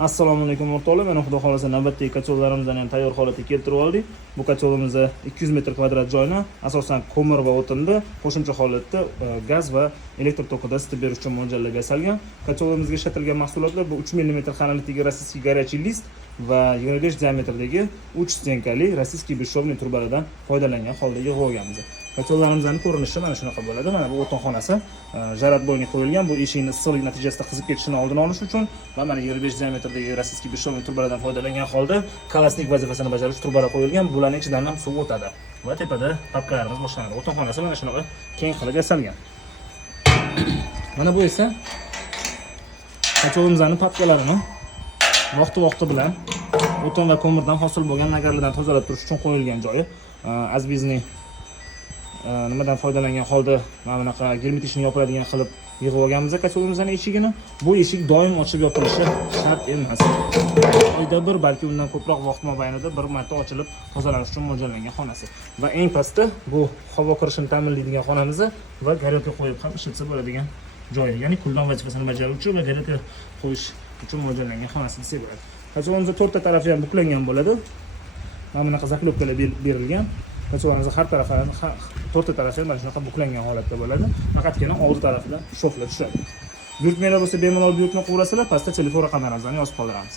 Assalomu alaykum o'rtoqlar. Mana xudo xolasa navbatdagi kachollarimizni ham tayyor holatga keltirib oldik. Bu kacholimizni 200 metr kvadrat joyni asosan ko'mir va o'tinda qo'shimcha holatda gaz va elektr tokida isitib berish uchun mo'ljallab yasalgan. Kacholimizga ishlatilgan mahsulotlar bu 3 mm xanalitdagi rossiyskiy горячий list va 25 diametrdagi 3 stenkali rossiyskiy бесшовный turbalardan foydalangan holda yig'ib olganmiz. Kachollarimizning ko'rinishi mana shunaqa bo'ladi. Mana bu o'tin xonasi jarat bo'yni qo'yilgan. Bu eshikni issiqlik natijasida qizib ketishini oldini olish uchun va mana 25 diametrdagi rossiyskiy бесшовный turbalardan foydalangan holda kolosnik vazifasini bajaruvchi turbalar qo'yilgan. Bularning ichidan ham suv o'tadi. Va tepada papkalarimiz boshlanadi. O'tin xonasi mana shunaqa keng qilib yasalgan. Mana bu esa kacholimizning papkalarini vaqti bilan o'tin va ko'mirdan hosil bo'lgan nagarlardan tozalab turish uchun qo'yilgan joyi. Azbizning nimadan foydalangan holda mana bunaqa germetichni yopiladigan qilib yig'ib olganmiz kacholimizning eshigini. Bu eshik doim ochib yopilishi shart emas. Oyda bir, balki undan ko'proq vaqt mobaynida bir marta ochilib tozalanish uchun mo'ljallangan xonasi. Va eng pastda bu havo kirishini ta'minlaydigan xonamiz va garyotka qo'yib ham ishlatsa bo'ladigan joyi. Ya'ni kuldan vazifasini bajaruvchi va garyotka qo'yish uchun mo'ljallangan xonasi desa bo'ladi. Kacholimizning to'rtta tarafi ham buklangan bo'ladi. Mana bunaqa zaklopkalar berilgan. Kacholimizning har tarafi to'rtta tarafi mana shunaqa buklangan holatda bo'ladi. Faqatgina oldi tarafidan shoflar tushadi. Buyurtmalar bo'lsa bemalol buyurtma qilib olasizlar. Pastda telefon raqamlaringizni yozib qoldiramiz.